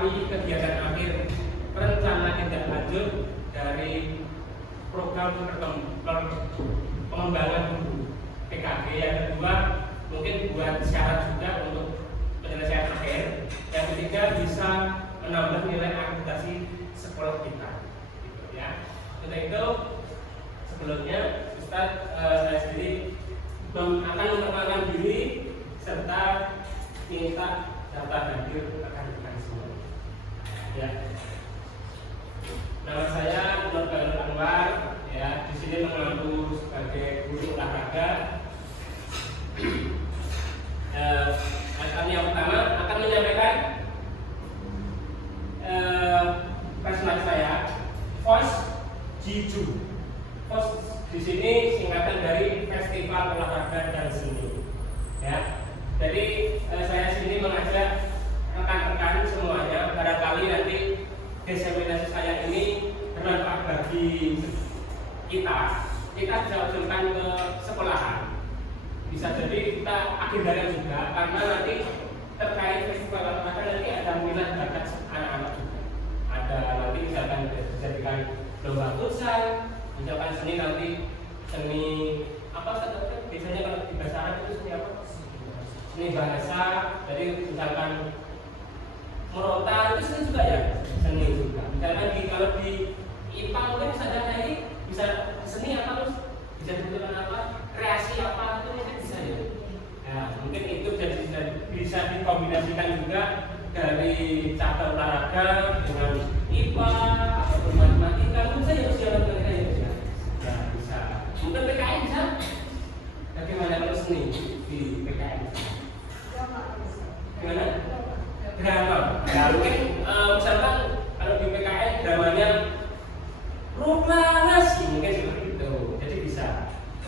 melengkapi kegiatan akhir rencana tindak lanjut dari program pengembangan guru PKG. Yang kedua mungkin buat syarat juga untuk penyelesaian akhir. Yang ketiga bisa menambah nilai akreditasi sekolah kita, gitu ya. Untuk itu sebelumnya Ustadz saya sendiri akan memperkenalkan diri serta minta daftar hadir rekan-rekan semua. Ya. Nama saya Nur Khairul Anwar, ya. Di sini mengaku sebagai guru olahraga. Yang pertama akan menyampaikan presentasi saya, FOS Jiju. FOS di sini singkatan dari Festival Olahraga dan Seni. Ya, jadi saya sini mengajak rekan-rekan semuanya, barangkali nanti diseminasi saya ini bermanfaat bagi kita bisa usulkan ke sekolahan. Bisa jadi kita agendakan juga, karena nanti terkait festival olahraga nanti ada minat bakat anak-anak juga. Ada nanti misalkan dijadikan lomba futsal, misalkan seni nanti seni apa saja biasanya kalau di bahasa Arab itu seni apa? Seni bahasa. Jadi misalkan meronta itu seni juga ya, seni juga. Misalkan kalau di IPA mungkin misalnya ini bisa seni apa terus bisa dibentukkan apa? Kreasi apa itu mungkin bisa ya. Nah, mungkin itu bisa dikombinasikan juga dari cabang olahraga dengan IPA atau matematika. Mungkin saya harus jalan mereka ya. Nah, bisa. Mungkin PKN bisa. Bagaimana kalau seni di PKN? Gimana? Drama. Ya, mungkin misalkan kalau di PKN dramanya Ruklanas, mungkin seperti itu. Jadi bisa.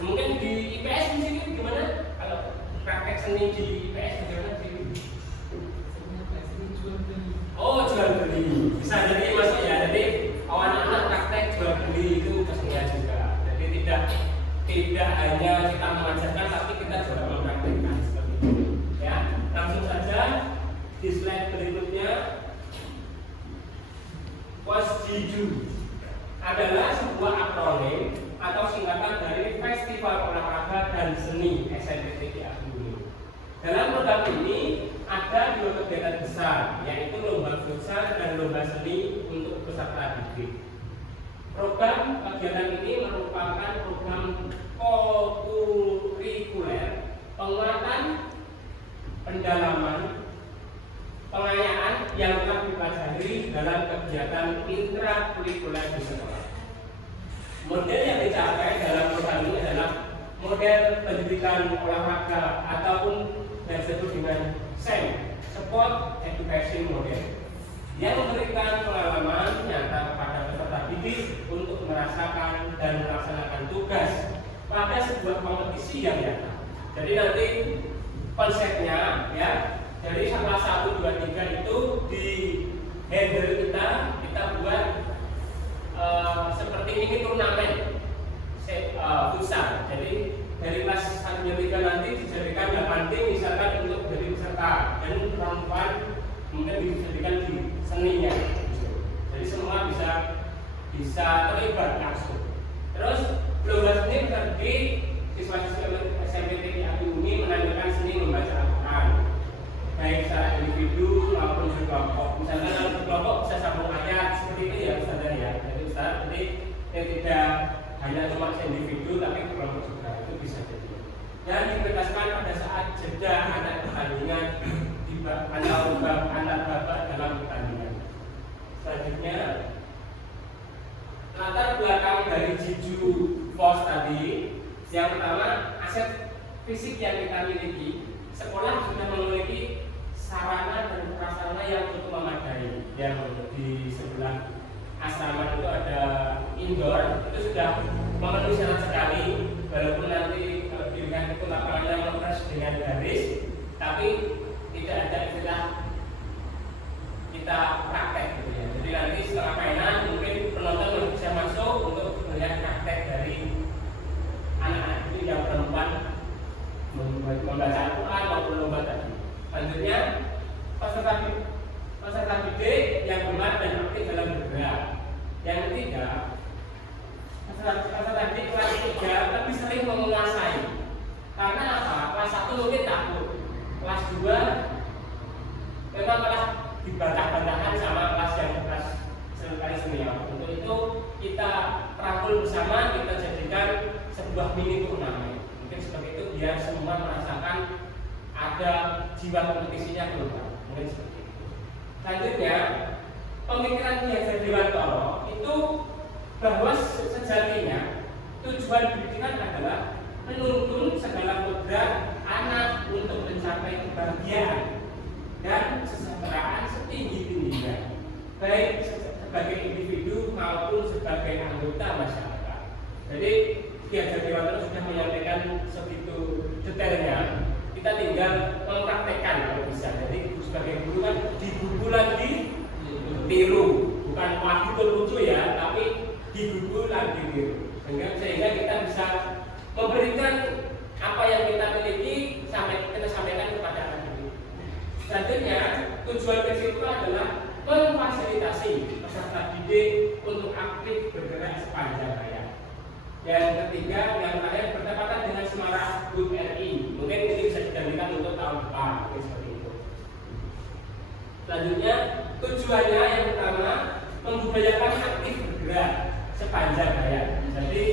Mungkin di IPS di sini gimana? Kalau praktek seni di IPS bagaimana sih? Oh, jual beli. Bisa jadi masuk ya. Jadi anak-anak praktek jual beli itu kesenian juga. Jadi tidak hanya kita mengajarkan, tapi kita juga mempraktekkan seperti itu. Ya, langsung saja di slide berikutnya. FOSJIJU adalah sebuah akronim atau singkatan dari Festival Olahraga dan Seni SNPTN Abdul. Dalam program ini ada dua kegiatan besar, yaitu lomba futsal dan lomba seni untuk peserta didik. Program kegiatan ini merupakan program kurikuler, penguatan, pendalaman, pengayaan yang telah dipelajari dalam kegiatan intrakurikuler di sekolah. Model yang dicapai dalam program ini adalah model pendidikan olahraga ataupun yang disebut dengan SEM, Sport Education Model, yang memberikan pengalaman nyata kepada peserta didik untuk merasakan dan melaksanakan tugas pada sebuah kompetisi yang nyata. Jadi nanti konsepnya ya, dari kelas 1, 2, 3 itu di handle kita buat seperti ini turnamen futsal. Jadi dari kelas 1, 2, 3 nanti dijadikan 8 tim misalkan untuk jadi peserta, dan perempuan mungkin dijadikan di seninya. Jadi semua bisa terlibat langsung. Terus lomba seni berarti siswa-siswa SMPTN ini menampilkan seni membaca Al-Quran, baik secara individu maupun berkelompok. Misalnya dalam berkelompok bisa sambung ayat seperti itu ya Ustaz ya. Jadi Ustaz, jadi tidak hanya cuma individu tapi berkelompok juga, itu bisa jadi. Dan diprioritaskan pada saat jeda antar pertandingan antar babak dalam pertandingan. Selanjutnya, latar belakang dari Jiju FOS tadi, yang pertama aset fisik yang kita miliki. Sekolah sudah memiliki sarana dan prasarana yang cukup memadai. Yang di sebelah asrama itu ada indoor, itu sudah memenuhi syarat sekali. Walaupun nanti kalau dilihat itu lapangannya mempres dengan garis, tapi tidak ada istilah kita praktek gitu ya. Jadi nanti setelah mainan mungkin penonton bisa masuk untuk melihat praktek dari anak-anak itu yang perempuan membaca Al-Quran maupun lomba tadi. Selanjutnya peserta didik memang malah dibantah-bantahkan sama kelas senior. Untuk itu kita rangkul bersama, kita jadikan sebuah mini turnamen. Mungkin seperti itu biar semua merasakan ada jiwa kompetisinya keluar. Mungkin seperti itu. Selanjutnya, pemikiran Ki Hajar Dewantara itu bahwa sejatinya tujuan pendidikan adalah menuntun segala kodrat anak untuk mencapai kebahagiaan dan kesejahteraan setinggi-tingginya, baik sebagai individu maupun sebagai anggota masyarakat. Jadi Ki Hajar Dewantara sudah menyampaikan segitu detailnya. Kita tinggal mempraktekkan kalau bisa. Jadi sebagai guru kan di buku lagi tiru, bukan wah itu lucu ya, tapi di buku lagi tiru. Sehingga kita bisa memberikan apa yang kita miliki kita sampaikan kepada anak didik. Selanjutnya tujuan kecil itu adalah memfasilitasi peserta didik untuk aktif bergerak sepanjang hayat. Yang ketiga, yang terakhir bertepatan dengan semarak HUT RI. Mungkin ini bisa digantikan untuk tahun depan, seperti itu. Selanjutnya, tujuannya yang pertama membudayakan aktif bergerak sepanjang hayat. Jadi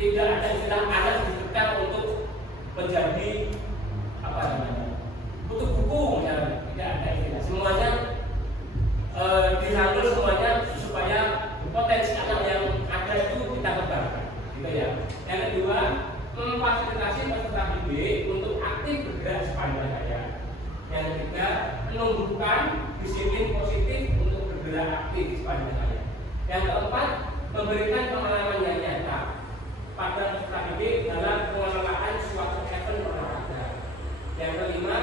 tidak ada istilah anak ditekan untuk menjadi apa namanya, butuh buku, misalnya. Tidak ada istilah. Semuanya dirangkul semuanya supaya potensi anak yang ada itu kita kembangkan, gitu ya. Yang kedua, memfasilitasi peserta didik untuk aktif bergerak sepanjang hayat. Yang ketiga, menumbuhkan disiplin positif untuk bergerak aktif sepanjang hayat. Yang keempat, memberikan pengalaman yang nyata pada peserta didik dalam pengelolaan suatu event olahraga. Yang kelima,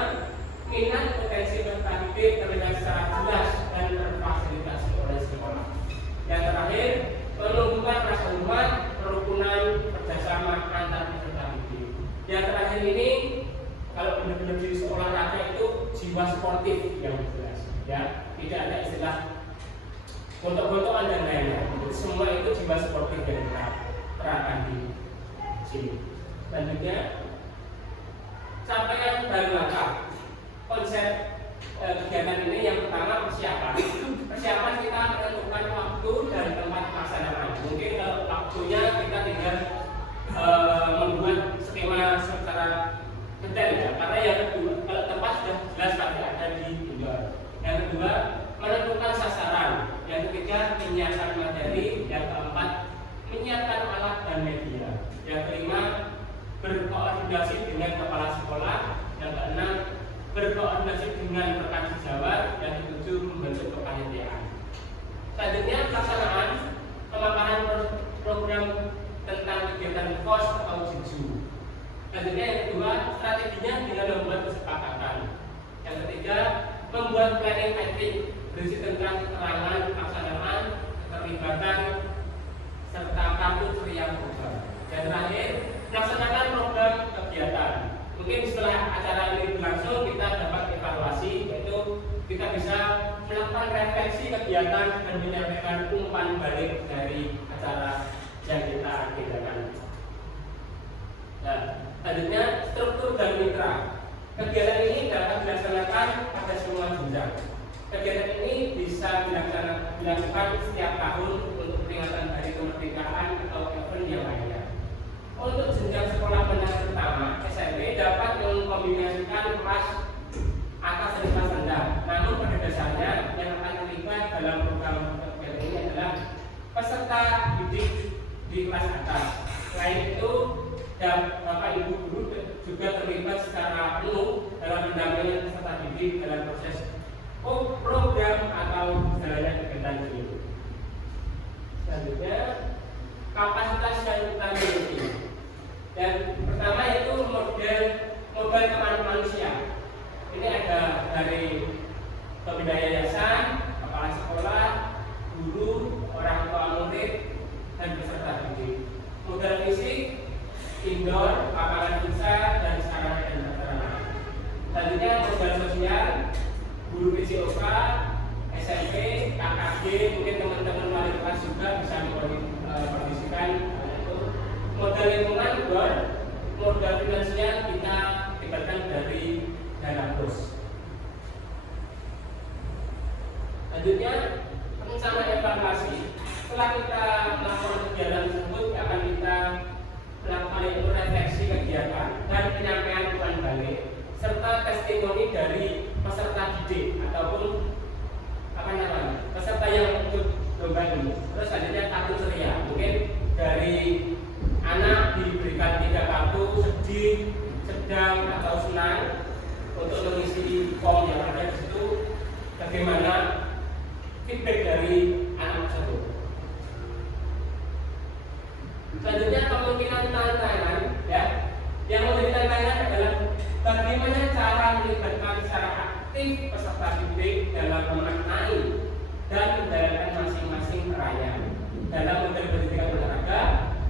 minat potensi peserta didik terlihat secara jelas dan terfasilitasi oleh sekolah. Yang terakhir, menumbuhkan rasa hormat, kerukunan, kerjasama antar peserta didik. Yang terakhir ini, kalau benar-benar di olahraga itu jiwa sportif yang jelas, ya, tidak ada istilah gontok-gontokan dan lainnya. Semua itu jiwa sportif yang kita terapkan di sini. Selanjutnya, capaian baru langkah. Konsep kegiatan ini yang pertama persiapan. Persiapan kita menentukan waktu dan tempat pelaksanaan. Mungkin kalau waktunya kita tinggal membuat skema secara detail ya. Karena yang kedua, kalau tempat sudah jelas pasti ada di luar. Yang kedua, menentukan sasaran. Yang ketiga, menyiapkan materi. Yang keempat, menyiapkan alat dan media. Yang kelima, berkoordinasi dengan kepala sekolah. Yang keenam, berkoordinasi dengan rekan sejawat. Yang ketujuh, membentuk kepanitiaan. Selanjutnya, pelaksanaan pemaparan program tentang kegiatan FOS atau JIJU. Selanjutnya yang kedua, strateginya dengan membuat kesepakatan. Yang ketiga, membuat planning meeting berisi tentang keterangan pelaksanaan, keterlibatan, serta kartu ceria program. Dan terakhir, melaksanakan program kegiatan. Mungkin setelah acara ini berlangsung kita dapat evaluasi, yaitu kita bisa melakukan refleksi kegiatan dan menyampaikan umpan balik dari acara yang kita agendakan. Nah, selanjutnya struktur dan mitra. Kegiatan ini dapat dilaksanakan pada semua jenjang. Kegiatan ini bisa dilakukan setiap tahun untuk peringatan Hari Kemerdekaan atau event yang lainnya. Untuk jenjang sekolah menengah pertama SMP dapat mengkombinasikan kelas atas dan kelas rendah. Namun pada dasarnya yang akan terlibat dalam program kegiatan ini adalah peserta didik di kelas atas. Selain itu, dan Bapak Ibu guru juga terlibat secara penuh dalam mendampingi peserta didik dalam proses program atau jalannya kegiatan ini. Selanjutnya, kapasitas yang kita miliki. Dan pertama yaitu modal teman manusia. Ini ada dari pembina yayasan, kepala sekolah, guru, orang tua murid, dan peserta didik. Modal fisik, indoor, paparan besar, dan sarana dan prasarana. Selanjutnya modal sosial, guru PJOK, SMP, KKG, mungkin teman-teman wali kelas juga bisa mengkondisikan itu. Modal lingkungan, modal finansial kita dapatkan dari dana bos. Selanjutnya perencanaan evaluasi. Setelah kita melakukan kegiatan tersebut, akan kita melakukan itu refleksi kegiatan dan penyampaian umpan balik serta testimoni dari peserta didik ataupun peserta yang ikut lomba ini. Terus selanjutnya kartu ceria. Mungkin dari anak diberikan 3 kartu: sedih, sedang, atau senang, untuk mengisi form yang ada di situ. Bagaimana feedback dari anak tersebut. Selanjutnya kemungkinan tantangan, ya. Yang menjadi tantangan adalah bagaimana cara melibatkan secara aktif peserta didik dalam memaknai dan menjalankan masing-masing perannya. Dalam metode pendidikan olahraga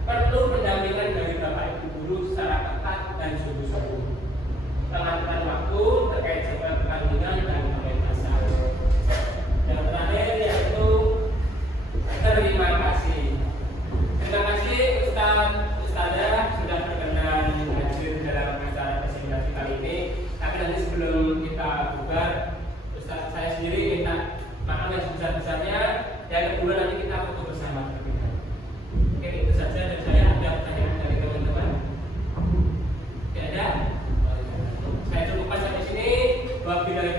perlu pendampingan dari Bapak Ibu guru secara ketat dan sungguh-sungguh. Pengaturan waktu terkait jadwal pertandingan dan pementasan. Yang terakhir yaitu terima kasih. Terima kasih Ustazah sudah berkenan hadir dalam acara presentasi kali ini. Tapi nanti sebelum kita bubar, Ustaz saya sendiri minta maaf yang sebesar-besarnya. Yang kedua nanti kita foto bersama terlebih dahulu. Oke, itu saja dari saya. Ada pertanyaan dari teman-teman? Tidak ada? Saya cukupkan sampai sini. Wabillahi